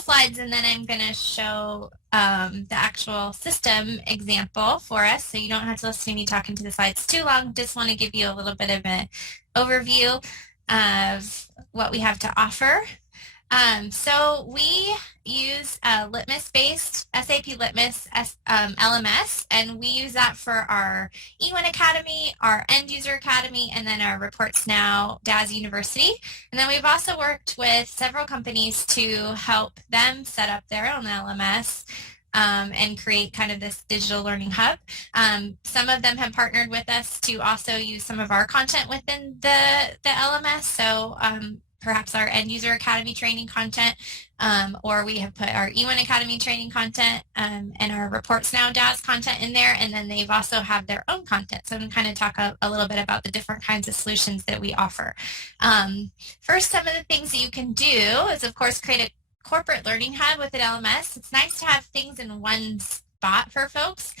slides and then I'm going to show the actual system example for us, so you don't have to listen to me talking to the slides too long. Just want to give you a little bit of an overview of what we have to offer. So we use a litmus-based SAP Litmus LMS, and we use that for our eWin Academy, our End User Academy, and then our Reports Now DAS University. And then we've also worked with several companies to help them set up their own LMS and create kind of this digital learning hub. Some of them have partnered with us to also use some of our content within the LMS. So perhaps our End User Academy training content, or we have put our eWin Academy training content and our Reports Now DAS content in there, and then they've also have their own content. So I'm going to kind of talk a little bit about the different kinds of solutions that we offer. First, some of the things that you can do is, of course, create a corporate learning hub with an LMS. It's nice to have things in one spot for folks,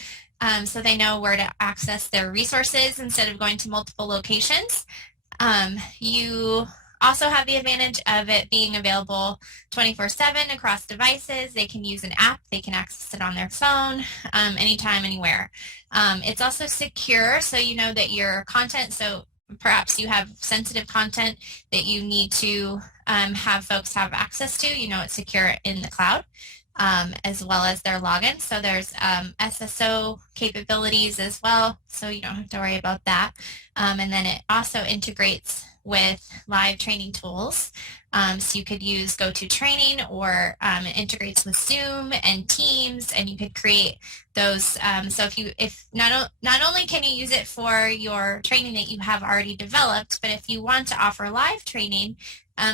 so they know where to access their resources instead of going to multiple locations. You also have the advantage of it being available 24/7 across devices. They can use an app. They can access it on their phone anytime, anywhere. It's also secure, so you know that your content, so perhaps you have sensitive content that you need to have folks have access to, you know it's secure in the cloud, as well as their login. So there's SSO capabilities as well, so you don't have to worry about that. And then it also integrates with live training tools. So you could use GoToTraining, or it integrates with Zoom and Teams, and you could create those. So if not only can you use it for your training that you have already developed, but if you want to offer live training,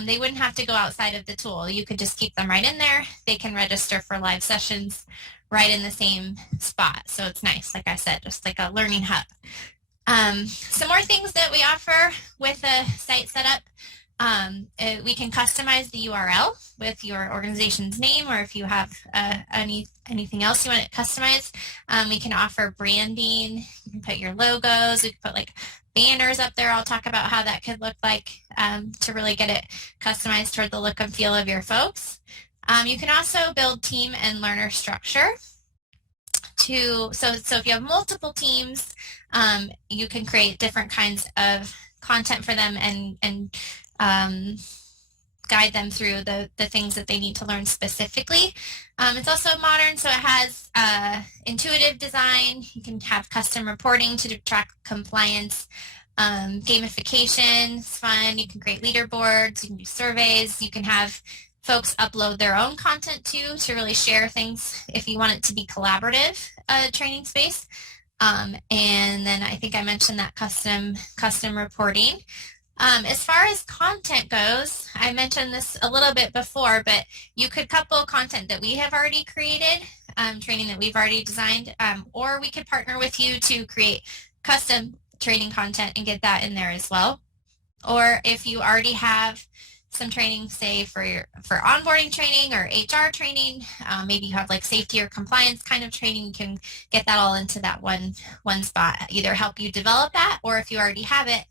they wouldn't have to go outside of the tool. You could just keep them right in there. They can register for live sessions right in the same spot. So it's nice, like I said, just like a learning hub. Some more things that we offer with a site setup. We can customize the URL with your organization's name, or if you have anything else you want to customize. We can offer branding. You can put your logos. We can put like banners up there. I'll talk about how that could look like to really get it customized toward the look and feel of your folks. You can also build team and learner structure. So if you have multiple teams, you can create different kinds of content for them and guide them through the things that they need to learn specifically. It's also modern, so it has intuitive design. You can have custom reporting to track compliance. Gamification is fun. You can create leaderboards. You can do surveys. You can have folks upload their own content too, to really share things if you want it to be collaborative training space. And then I think I mentioned that custom reporting. As far as content goes, I mentioned this a little bit before, but you could couple content that we have already created, training that we've already designed, or we could partner with you to create custom training content and get that in there as well. Or if you already have some training, say for onboarding training or HR training, maybe you have like safety or compliance kind of training, you can get that all into that one spot. Either help you develop that, or if you already have it,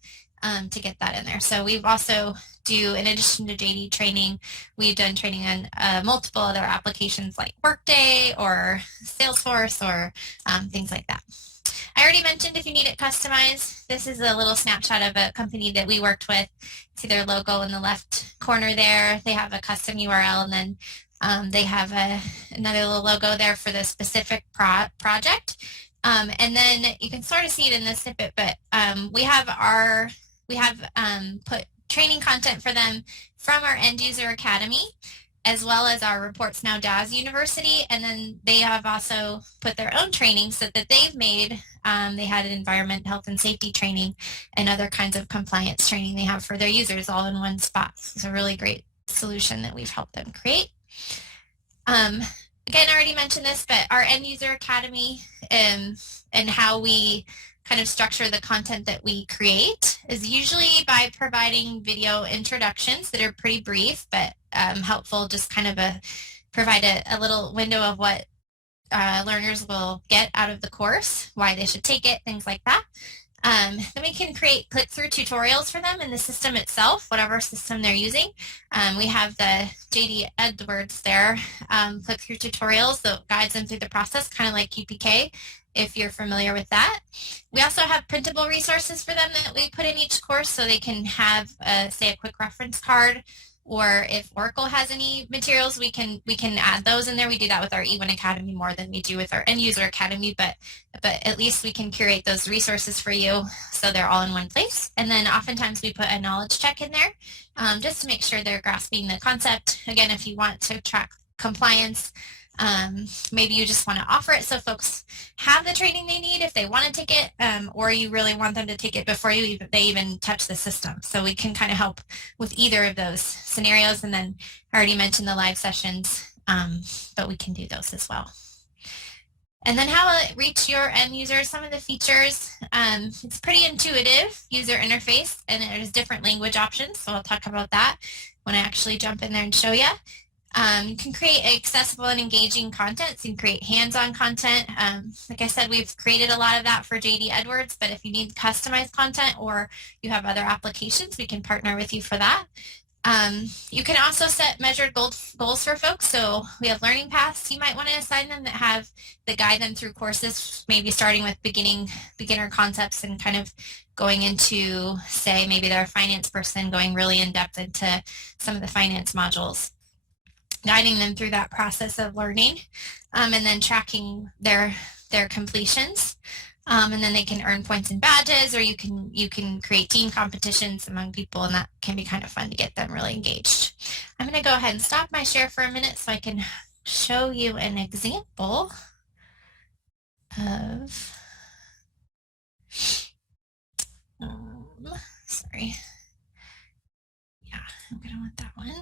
to get that in there. So we've also in addition to JD training, we've done training on multiple other applications like Workday or Salesforce or things like that. I already mentioned if you need it customized, this is a little snapshot of a company that we worked with. See their logo in the left corner there. They have a custom URL, and then they have another little logo there for the specific project. And then you can sort of see it in the snippet, but we have put training content for them from our End User Academy, as well as our Reports Now DAS University, and then they have also put their own training so that they've made. They had an environment, health, and safety training and other kinds of compliance training they have for their users all in one spot. It's a really great solution that we've helped them create. Again, I already mentioned this, but our End User Academy and how we kind of structure the content that we create is usually by providing video introductions that are pretty brief but helpful, just kind of provide a little window of what learners will get out of the course, why they should take it, things like that. Then we can create click-through tutorials for them in the system itself, whatever system they're using. We have the JD Edwards there, click-through tutorials that guides them through the process, kind of like UPK, if you're familiar with that. We also have printable resources for them that we put in each course so they can have, say, a quick reference card, or if Oracle has any materials, we can add those in there. We do that with our E1 Academy more than we do with our End User Academy, but at least we can curate those resources for you so they're all in one place. And then oftentimes we put a knowledge check in there just to make sure they're grasping the concept. Again, if you want to track compliance, maybe you just want to offer it so folks have the training they need if they want to take it, or you really want them to take it before they even touch the system. So we can kind of help with either of those scenarios. And then I already mentioned the live sessions, but we can do those as well. And then how will it reach your end users? Some of the features, it's pretty intuitive user interface, and there's different language options. So I'll talk about that when I actually jump in there and show you. You can create accessible and engaging content, so you can create hands-on content. Like I said, we've created a lot of that for JD Edwards, but if you need customized content or you have other applications, we can partner with you for that. You can also set measured goals for folks. So we have learning paths you might want to assign them that guide them through courses, maybe starting with beginner concepts and kind of going into, say, maybe they're a finance person going really in depth into some of the finance modules, guiding them through that process of learning, and then tracking their completions. And then they can earn points and badges, or you can create team competitions among people, and that can be kind of fun to get them really engaged. I'm going to go ahead and stop my share for a minute so I can show you an example of, sorry. Yeah, I'm going to want that one.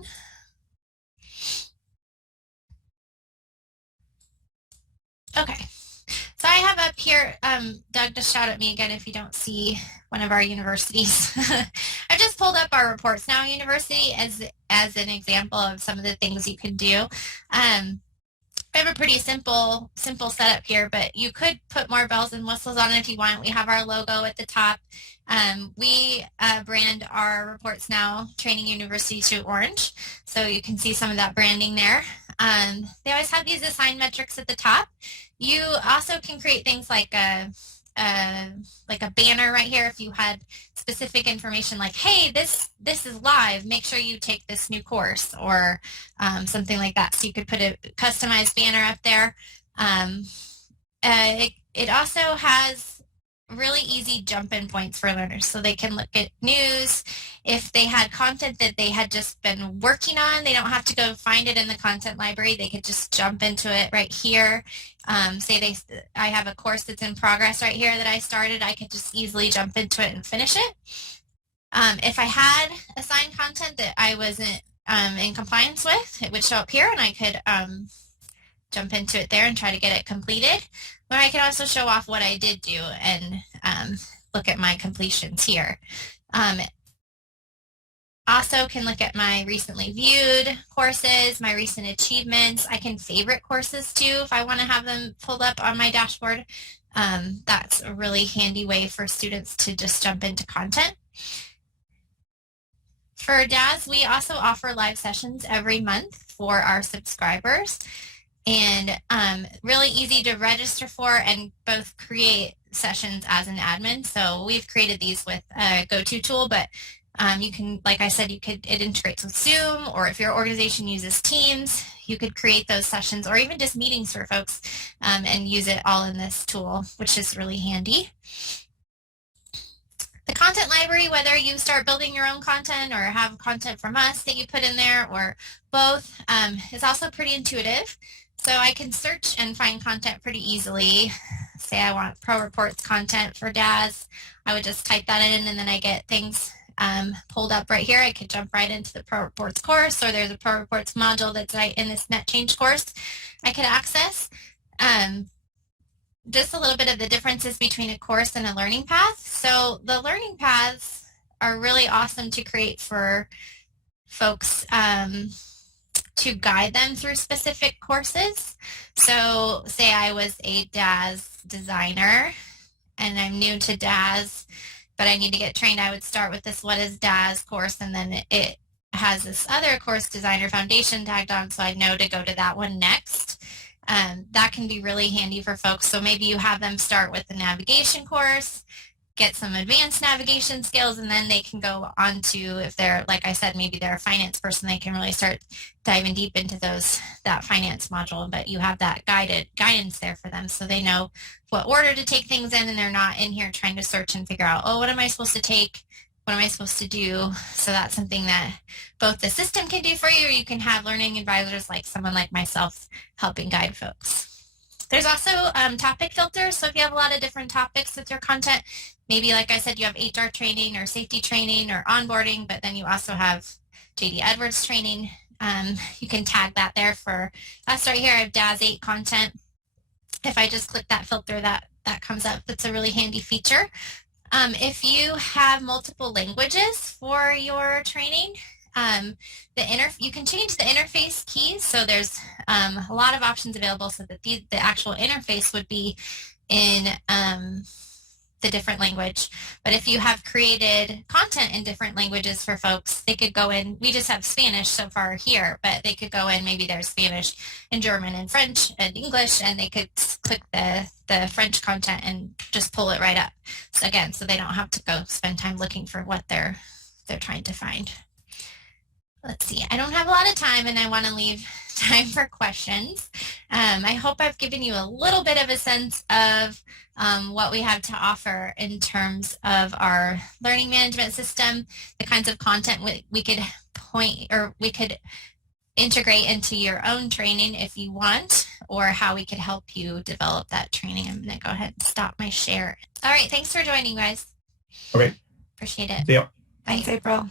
Okay, so I have up here, Doug, just shout at me again if you don't see one of our universities. I've just pulled up our Reports Now University as an example of some of the things you can do. I have a pretty simple setup here, but you could put more bells and whistles on it if you want. We have our logo at the top. We brand our Reports Now Training University to orange, so you can see some of that branding there. They always have these assigned metrics at the top. You also can create things like a banner right here if you had specific information like, hey, this is live, make sure you take this new course, or something like that. So you could put a customized banner up there. It also has really easy jump-in points for learners, so they can look at news. If they had content that they had just been working on, they don't have to go find it in the content library. They could just jump into it right here. Say I have a course that's in progress right here that I started, I could just easily jump into it and finish it. If I had assigned content that I wasn't in compliance with, it would show up here, and I could jump into it there and try to get it completed. But I can also show off what I did do and look at my completions here. Also can look at my recently viewed courses, my recent achievements. I can favorite courses too if I want to have them pulled up on my dashboard. That's a really handy way for students to just jump into content. For DAS, we also offer live sessions every month for our subscribers, and really easy to register for and both create sessions as an admin. So we've created these with a GoTo tool, but you can, like I said, it integrates with Zoom, or if your organization uses Teams, you could create those sessions, or even just meetings for folks, and use it all in this tool, which is really handy. The content library, whether you start building your own content or have content from us that you put in there, or both, is also pretty intuitive. So I can search and find content pretty easily. Say I want Pro Reports content for DAS. I would just type that in, and then I get things pulled up right here. I could jump right into the Pro Reports course, or there's a Pro Reports module that's right in this Net Change course I could access. Just a little bit of the differences between a course and a learning path. So the learning paths are really awesome to create for folks to guide them through specific courses. So say I was a DAS designer and I'm new to DAS, but I need to get trained, I would start with this What is DAS course, and then it has this other course, Designer Foundation, tagged on, so I know to go to that one next. That can be really handy for folks. So maybe you have them start with the navigation course, get some advanced navigation skills, and then they can go on to, if they're, like I said, maybe they're a finance person, they can really start diving deep into that finance module. But you have that guidance there for them, so they know what order to take things in, and they're not in here trying to search and figure out, oh, what am I supposed to take? What am I supposed to do? So that's something that both the system can do for you, or you can have learning advisors like someone like myself helping guide folks. There's also topic filters. So if you have a lot of different topics with your content, maybe like I said, you have HR training or safety training or onboarding, but then you also have JD Edwards training. You can tag that there. For us right here, I have DAS 8 content. If I just click that filter, that comes up. That's a really handy feature. If you have multiple languages for your training, you can change the interface keys. So there's a lot of options available, so that the actual interface would be in the different language. But if you have created content in different languages for folks, they could go in. We just have Spanish so far here, but they could go in. Maybe there's Spanish and German and French and English, and they could click the French content and just pull it right up. So again, so they don't have to go spend time looking for what they're trying to find. Let's see, I don't have a lot of time, and I want to leave time for questions. I hope I've given you a little bit of a sense of what we have to offer in terms of our learning management system, the kinds of content we could integrate into your own training if you want, or how we could help you develop that training. I'm going to go ahead and stop my share. All right, thanks for joining, guys. Okay. Appreciate it. See ya. Bye. Thanks, April.